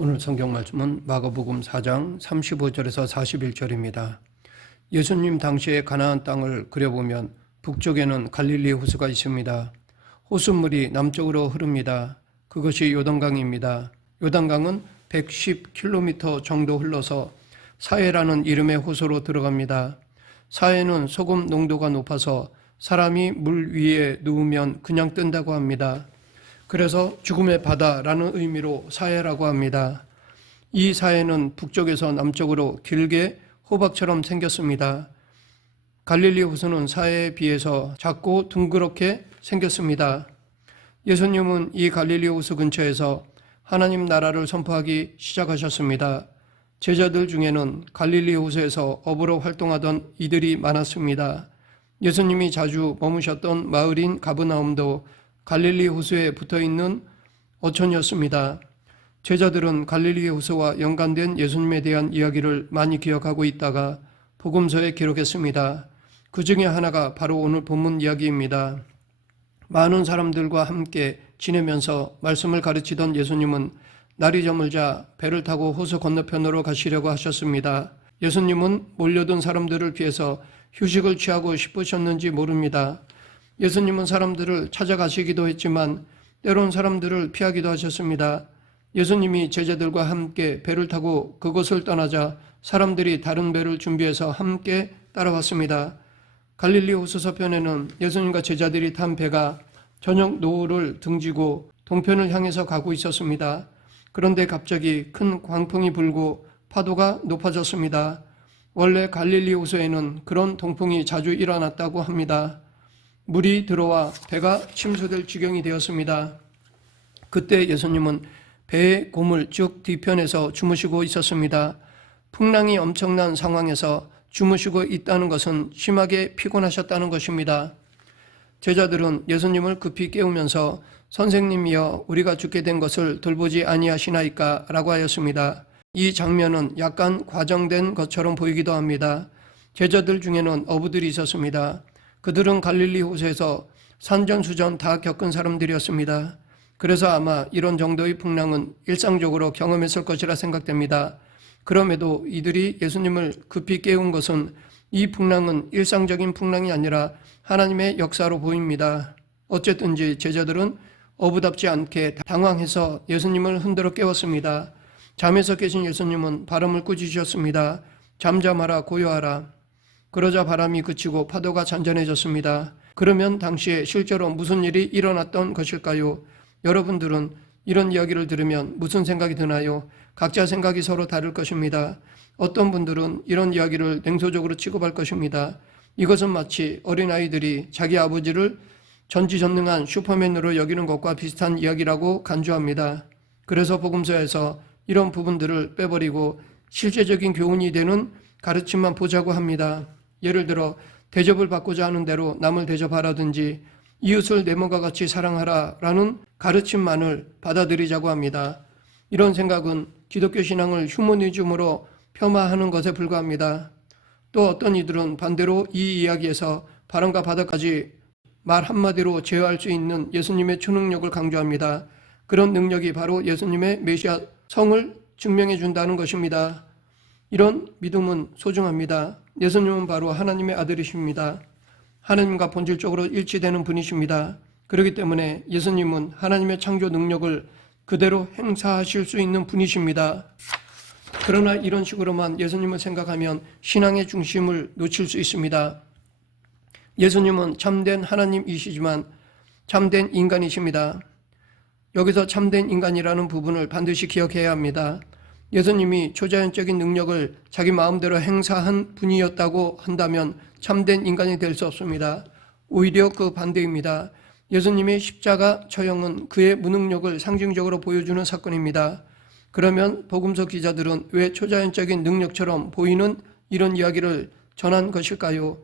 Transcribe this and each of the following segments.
오늘 성경 말씀은 마가복음 4장 35절에서 41절입니다. 예수님 당시의 가나안 땅을 그려보면 북쪽에는 갈릴리 호수가 있습니다. 호수물이 남쪽으로 흐릅니다. 그것이 요단강입니다. 요단강은 110km 정도 흘러서 사해라는 이름의 호수로 들어갑니다. 사해는 소금 농도가 높아서 사람이 물 위에 누우면 그냥 뜬다고 합니다. 그래서 죽음의 바다라는 의미로 사해라고 합니다. 이 사해는 북쪽에서 남쪽으로 길게 호박처럼 생겼습니다. 갈릴리 호수는 사해에 비해서 작고 둥그렇게 생겼습니다. 예수님은 이 갈릴리 호수 근처에서 하나님 나라를 선포하기 시작하셨습니다. 제자들 중에는 갈릴리 호수에서 어부로 활동하던 이들이 많았습니다. 예수님이 자주 머무셨던 마을인 가브나움도 갈릴리 호수에 붙어있는 어촌이었습니다. 제자들은 갈릴리 호수와 연관된 예수님에 대한 이야기를 많이 기억하고 있다가 복음서에 기록했습니다. 그 중에 하나가 바로 오늘 본문 이야기입니다. 많은 사람들과 함께 지내면서 말씀을 가르치던 예수님은 날이 저물자 배를 타고 호수 건너편으로 가시려고 하셨습니다. 예수님은 몰려든 사람들을 피해서 휴식을 취하고 싶으셨는지 모릅니다. 예수님은 사람들을 찾아가시기도 했지만 때론 사람들을 피하기도 하셨습니다. 예수님이 제자들과 함께 배를 타고 그곳을 떠나자 사람들이 다른 배를 준비해서 함께 따라왔습니다. 갈릴리 호수 서편에는 예수님과 제자들이 탄 배가 저녁 노을을 등지고 동편을 향해서 가고 있었습니다. 그런데 갑자기 큰 광풍이 불고 파도가 높아졌습니다. 원래 갈릴리 호수에는 그런 동풍이 자주 일어났다고 합니다. 물이 들어와 배가 침수될 지경이 되었습니다. 그때 예수님은 배의 고물 즉 뒤편에서 주무시고 있었습니다. 풍랑이 엄청난 상황에서 주무시고 있다는 것은 심하게 피곤하셨다는 것입니다. 제자들은 예수님을 급히 깨우면서 선생님이여 우리가 죽게 된 것을 돌보지 아니하시나이까 라고 하였습니다. 이 장면은 약간 과장된 것처럼 보이기도 합니다. 제자들 중에는 어부들이 있었습니다. 그들은 갈릴리 호수에서 산전수전 다 겪은 사람들이었습니다. 그래서 아마 이런 정도의 풍랑은 일상적으로 경험했을 것이라 생각됩니다. 그럼에도 이들이 예수님을 급히 깨운 것은 이 풍랑은 일상적인 풍랑이 아니라 하나님의 역사로 보입니다. 어쨌든지 제자들은 어부답지 않게 당황해서 예수님을 흔들어 깨웠습니다. 잠에서 깨신 예수님은 바람을 꾸짖으셨습니다. 잠잠하라 고요하라. 그러자 바람이 그치고 파도가 잔잔해졌습니다. 그러면 당시에 실제로 무슨 일이 일어났던 것일까요? 여러분들은 이런 이야기를 들으면 무슨 생각이 드나요? 각자 생각이 서로 다를 것입니다. 어떤 분들은 이런 이야기를 냉소적으로 취급할 것입니다. 이것은 마치 어린아이들이 자기 아버지를 전지전능한 슈퍼맨으로 여기는 것과 비슷한 이야기라고 간주합니다. 그래서 복음서에서 이런 부분들을 빼버리고 실제적인 교훈이 되는 가르침만 보자고 합니다. 예를 들어 대접을 받고자 하는 대로 남을 대접하라든지 이웃을 내 몸과 같이 사랑하라라는 가르침만을 받아들이자고 합니다. 이런 생각은 기독교 신앙을 휴머니즘으로 폄하하는 것에 불과합니다. 또 어떤 이들은 반대로 이 이야기에서 바람과 바다까지 말 한마디로 제어할 수 있는 예수님의 초능력을 강조합니다. 그런 능력이 바로 예수님의 메시아 성을 증명해 준다는 것입니다. 이런 믿음은 소중합니다. 예수님은 바로 하나님의 아들이십니다. 하나님과 본질적으로 일치되는 분이십니다. 그렇기 때문에 예수님은 하나님의 창조 능력을 그대로 행사하실 수 있는 분이십니다. 그러나 이런 식으로만 예수님을 생각하면 신앙의 중심을 놓칠 수 있습니다. 예수님은 참된 하나님이시지만 참된 인간이십니다. 여기서 참된 인간이라는 부분을 반드시 기억해야 합니다. 예수님이 초자연적인 능력을 자기 마음대로 행사한 분이었다고 한다면 참된 인간이 될 수 없습니다. 오히려 그 반대입니다. 예수님의 십자가 처형은 그의 무능력을 상징적으로 보여주는 사건입니다. 그러면 복음서 기자들은 왜 초자연적인 능력처럼 보이는 이런 이야기를 전한 것일까요?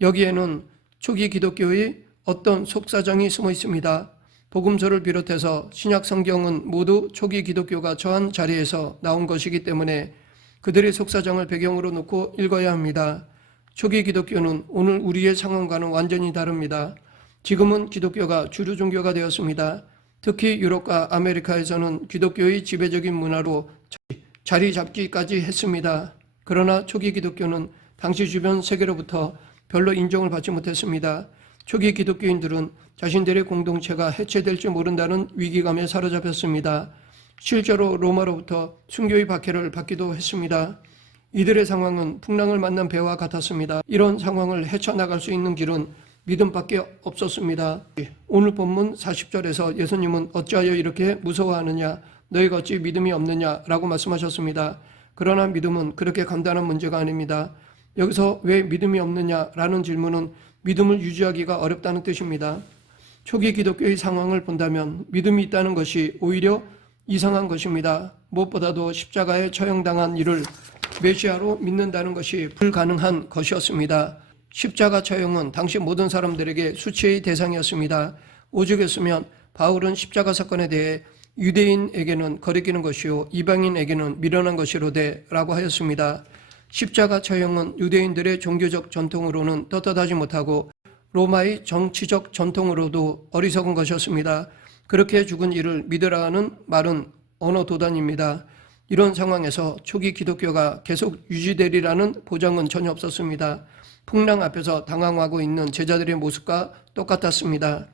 여기에는 초기 기독교의 어떤 속사정이 숨어 있습니다. 복음서를 비롯해서 신약 성경은 모두 초기 기독교가 처한 자리에서 나온 것이기 때문에 그들의 속사정을 배경으로 놓고 읽어야 합니다. 초기 기독교는 오늘 우리의 상황과는 완전히 다릅니다. 지금은 기독교가 주류 종교가 되었습니다. 특히 유럽과 아메리카에서는 기독교의 지배적인 문화로 자리 잡기까지 했습니다. 그러나 초기 기독교는 당시 주변 세계로부터 별로 인정을 받지 못했습니다. 초기 기독교인들은 자신들의 공동체가 해체될지 모른다는 위기감에 사로잡혔습니다. 실제로 로마로부터 순교의 박해를 받기도 했습니다. 이들의 상황은 풍랑을 만난 배와 같았습니다. 이런 상황을 헤쳐나갈 수 있는 길은 믿음밖에 없었습니다. 오늘 본문 40절에서 예수님은 어찌하여 이렇게 무서워하느냐, 너희가 어찌 믿음이 없느냐라고 말씀하셨습니다. 그러나 믿음은 그렇게 간단한 문제가 아닙니다. 여기서 왜 믿음이 없느냐라는 질문은 믿음을 유지하기가 어렵다는 뜻입니다. 초기 기독교의 상황을 본다면 믿음이 있다는 것이 오히려 이상한 것입니다. 무엇보다도 십자가에 처형당한 이를 메시아로 믿는다는 것이 불가능한 것이었습니다. 십자가 처형은 당시 모든 사람들에게 수치의 대상이었습니다. 오죽했으면 바울은 십자가 사건에 대해 유대인에게는 거리끼는 것이요 이방인에게는 미련한 것이로되 라고 하였습니다. 십자가 처형은 유대인들의 종교적 전통으로는 떳떳하지 못하고 로마의 정치적 전통으로도 어리석은 것이었습니다. 그렇게 죽은 이를 믿으라는 말은 언어 도단입니다. 이런 상황에서 초기 기독교가 계속 유지되리라는 보장은 전혀 없었습니다. 풍랑 앞에서 당황하고 있는 제자들의 모습과 똑같았습니다.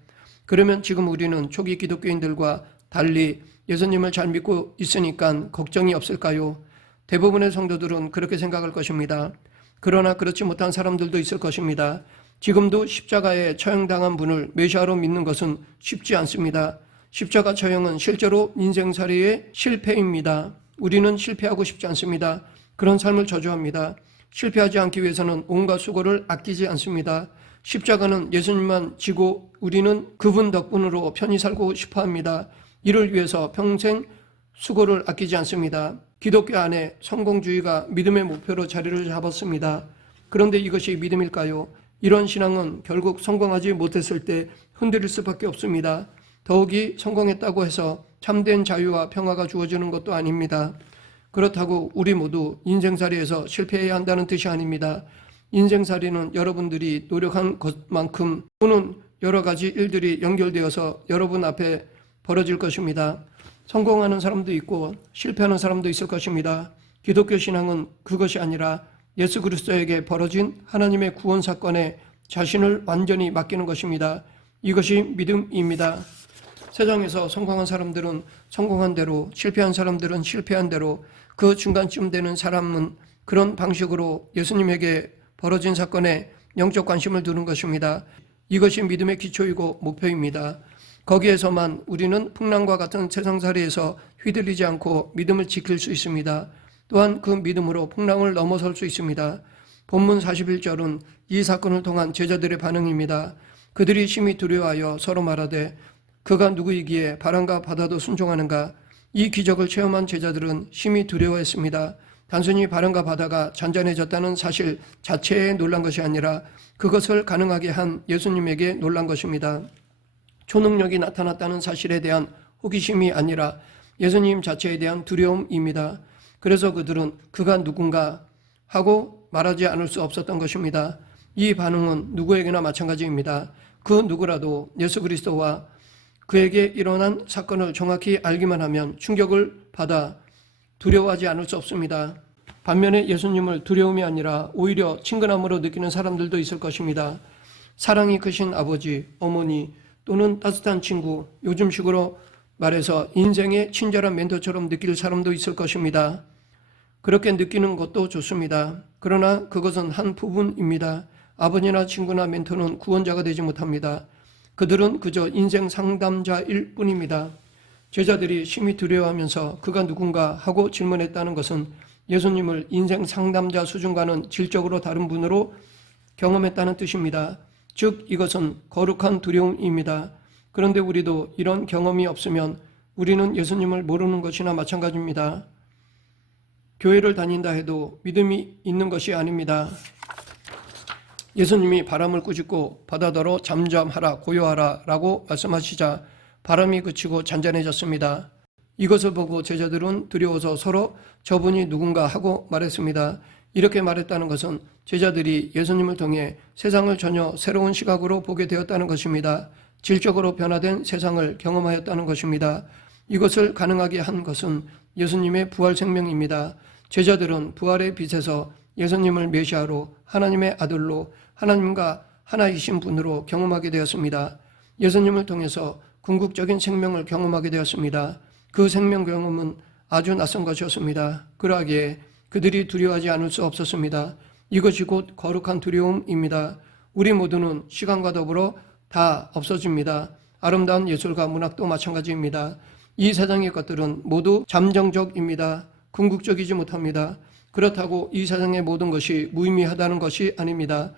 그러면 지금 우리는 초기 기독교인들과 달리 예수님을 잘 믿고 있으니까 걱정이 없을까요? 대부분의 성도들은 그렇게 생각할 것입니다. 그러나 그렇지 못한 사람들도 있을 것입니다. 지금도 십자가에 처형당한 분을 메시아로 믿는 것은 쉽지 않습니다. 십자가 처형은 실제로 인생살이의 실패입니다. 우리는 실패하고 싶지 않습니다. 그런 삶을 저주합니다. 실패하지 않기 위해서는 온갖 수고를 아끼지 않습니다. 십자가는 예수님만 지고 우리는 그분 덕분으로 편히 살고 싶어합니다. 이를 위해서 평생 수고를 아끼지 않습니다. 기독교 안에 성공주의가 믿음의 목표로 자리를 잡았습니다. 그런데 이것이 믿음일까요? 이런 신앙은 결국 성공하지 못했을 때 흔들릴 수밖에 없습니다. 더욱이 성공했다고 해서 참된 자유와 평화가 주어지는 것도 아닙니다. 그렇다고 우리 모두 인생살이에서 실패해야 한다는 뜻이 아닙니다. 인생살이는 여러분들이 노력한 것만큼 또는 여러 가지 일들이 연결되어서 여러분 앞에 벌어질 것입니다. 성공하는 사람도 있고 실패하는 사람도 있을 것입니다. 기독교 신앙은 그것이 아니라 예수 그리스도에게 벌어진 하나님의 구원 사건에 자신을 완전히 맡기는 것입니다. 이것이 믿음입니다. 세상에서 성공한 사람들은 성공한 대로, 실패한 사람들은 실패한 대로, 그 중간쯤 되는 사람은 그런 방식으로 예수님에게 벌어진 사건에 영적 관심을 두는 것입니다. 이것이 믿음의 기초이고 목표입니다. 거기에서만 우리는 풍랑과 같은 세상살이에서 휘둘리지 않고 믿음을 지킬 수 있습니다. 또한 그 믿음으로 풍랑을 넘어설 수 있습니다. 본문 41절은 이 사건을 통한 제자들의 반응입니다. 그들이 심히 두려워하여 서로 말하되 그가 누구이기에 바람과 바다도 순종하는가? 이 기적을 체험한 제자들은 심히 두려워했습니다. 단순히 바람과 바다가 잔잔해졌다는 사실 자체에 놀란 것이 아니라 그것을 가능하게 한 예수님에게 놀란 것입니다. 초능력이 나타났다는 사실에 대한 호기심이 아니라 예수님 자체에 대한 두려움입니다. 그래서 그들은 그가 누군가 하고 말하지 않을 수 없었던 것입니다. 이 반응은 누구에게나 마찬가지입니다. 그 누구라도 예수 그리스도와 그에게 일어난 사건을 정확히 알기만 하면 충격을 받아 두려워하지 않을 수 없습니다. 반면에 예수님을 두려움이 아니라 오히려 친근함으로 느끼는 사람들도 있을 것입니다. 사랑이 크신 아버지, 어머니 또는 따뜻한 친구, 요즘식으로 말해서 인생의 친절한 멘토처럼 느낄 사람도 있을 것입니다. 그렇게 느끼는 것도 좋습니다. 그러나 그것은 한 부분입니다. 아버지나 친구나 멘토는 구원자가 되지 못합니다. 그들은 그저 인생 상담자일 뿐입니다. 제자들이 심히 두려워하면서 그가 누군가 하고 질문했다는 것은 예수님을 인생 상담자 수준과는 질적으로 다른 분으로 경험했다는 뜻입니다. 즉 이것은 거룩한 두려움입니다. 그런데 우리도 이런 경험이 없으면 우리는 예수님을 모르는 것이나 마찬가지입니다. 교회를 다닌다 해도 믿음이 있는 것이 아닙니다. 예수님이 바람을 꾸짖고 바다더러 잠잠하라 고요하라 라고 말씀하시자 바람이 그치고 잔잔해졌습니다. 이것을 보고 제자들은 두려워서 서로 저분이 누군가 하고 말했습니다. 이렇게 말했다는 것은 제자들이 예수님을 통해 세상을 전혀 새로운 시각으로 보게 되었다는 것입니다. 질적으로 변화된 세상을 경험하였다는 것입니다. 이것을 가능하게 한 것은 예수님의 부활 생명입니다. 제자들은 부활의 빛에서 예수님을 메시아로 하나님의 아들로 하나님과 하나이신 분으로 경험하게 되었습니다. 예수님을 통해서 궁극적인 생명을 경험하게 되었습니다. 그 생명 경험은 아주 낯선 것이었습니다. 그러하기에 그들이 두려워하지 않을 수 없었습니다. 이것이 곧 거룩한 두려움입니다. 우리 모두는 시간과 더불어 다 없어집니다. 아름다운 예술과 문학도 마찬가지입니다. 이 세상의 것들은 모두 잠정적입니다. 궁극적이지 못합니다. 그렇다고 이 세상의 모든 것이 무의미하다는 것이 아닙니다.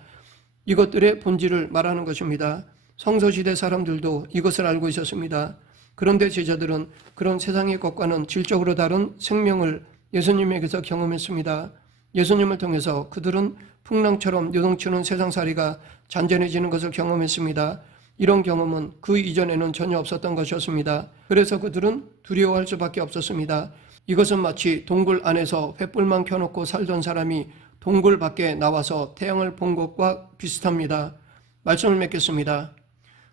이것들의 본질을 말하는 것입니다. 성서시대 사람들도 이것을 알고 있었습니다. 그런데 제자들은 그런 세상의 것과는 질적으로 다른 생명을 예수님에게서 경험했습니다. 예수님을 통해서 그들은 풍랑처럼 요동치는 세상살이가 잔잔해지는 것을 경험했습니다. 이런 경험은 그 이전에는 전혀 없었던 것이었습니다. 그래서 그들은 두려워할 수밖에 없었습니다. 이것은 마치 동굴 안에서 횃불만 켜놓고 살던 사람이 동굴 밖에 나와서 태양을 본 것과 비슷합니다. 말씀을 맺겠습니다.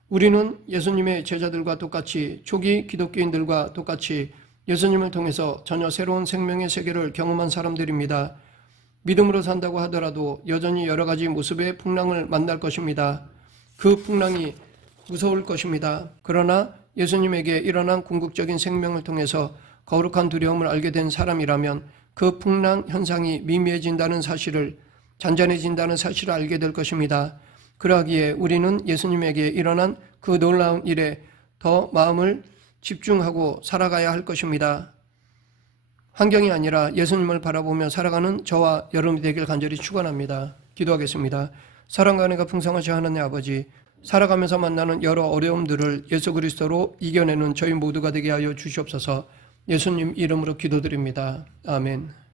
우리는 예수님의 제자들과 똑같이 초기 기독교인들과 똑같이 예수님을 통해서 전혀 새로운 생명의 세계를 경험한 사람들입니다. 믿음으로 산다고 하더라도 여전히 여러 가지 모습의 풍랑을 만날 것입니다. 그 풍랑이 무서울 것입니다. 그러나 예수님에게 일어난 궁극적인 생명을 통해서 거룩한 두려움을 알게 된 사람이라면 그 풍랑 현상이 미미해진다는 사실을, 잔잔해진다는 사실을 알게 될 것입니다. 그러하기에 우리는 예수님에게 일어난 그 놀라운 일에 더 마음을 집중하고 살아가야 할 것입니다. 환경이 아니라 예수님을 바라보며 살아가는 저와 여러분이 되길 간절히 축원합니다. 기도하겠습니다. 사랑과 은혜가 풍성하신 하나님 아버지, 살아가면서 만나는 여러 어려움들을 예수 그리스도로 이겨내는 저희 모두가 되게 하여 주시옵소서. 예수님 이름으로 기도드립니다. 아멘.